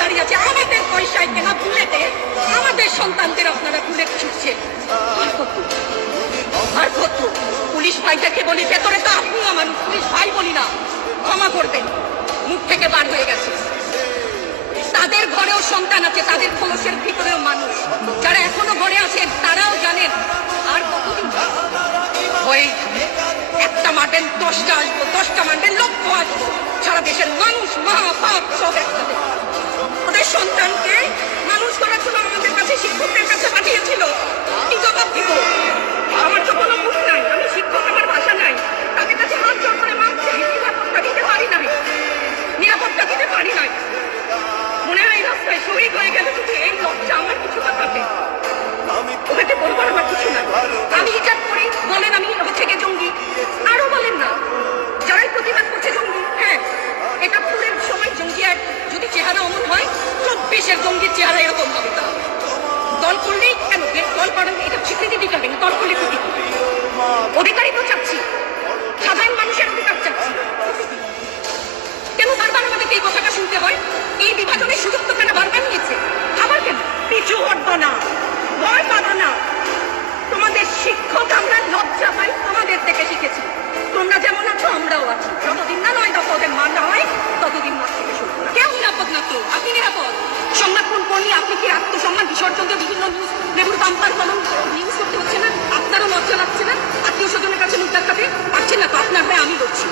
দাঁড়িয়ে আছে। আমাদের পয়সায় কেনা বুলেটে আমাদের সন্তানদের আপনারা বুলেট ছুটছেন আর কত? পুলিশ ভাইটাকে বলি, ভেতরে তো আপনি আমার পুলিশ ভাই বলি না। ক্ষমা করবেন। মুখ থেকে বার হয়ে গেছে। তাদের ঘরেও সন্তান আছে, তাদের খোলসের ভিতরেও মানুষ। যারা এখনও ঘরে আছেন তারাও জানেন। আর কতদিন? একটা মারবেন, দশটা আসব, দশটা মারবেন লক্ষ আসব সারা দেশের মানুষ মা, বাপ, সব ওদের সন্তানকে মানুষ করার জন্য আমাদের কাছে শিক্ষকদের কাছে পাঠিয়েছিল। কি জবাব দিব? আমার তো কোনো মুখ নাই, আমি শিক্ষক, আমার ভাষা নাই। তাদের কাছে হাত জোর করে মানছে নিরাপত্তা দিতে পারি নাই। নিরাপত্তা দিতে পারি নাই। মনে হয় রাস্তায় শহীদ হয়ে গেলে আর চেহারা অমন হয়, চব্বিশের জঙ্গির চেহারা এরকম হবে দল করলেই কেন? দল করেন এটা স্বীকৃতি দিতে হবে দল করলে অধিকারই তো চাচ্ছি। সাধারণ মানুষের অধিকার চাচ্ছি। কেন বারবার আমাদেরকে এই কথাটা শুনতে হয়? এই বিভাজনের সুযোগ তো কেন বারবার নিয়েছে। আবার কেন? পিছু হটবো না, ভয় পাবো না। তোমাদের শিক্ষক আমরা লজ্জা পাই তোমাদের থেকে শিখেছি তোমরা যেমন আছো আমরাও আছি যতদিন না নয় দফাদের মানা হয় ততদিন মাঠ থেকে শুরু করো। কেউ নিরাপদ না তো আপনি নিরাপদ সংরক্ষণ করলে আপনি কি দিয়ে বিভিন্ন নিউজ লেবুর পাম্পার কলম নিউজ করতে হচ্ছে না। আপনারও লজ্জা লাগছে না। আত্মীয় স্বজনের কাছে মুখ দেখাতে পারছেন না, তো আপনার ভাই আমি করছি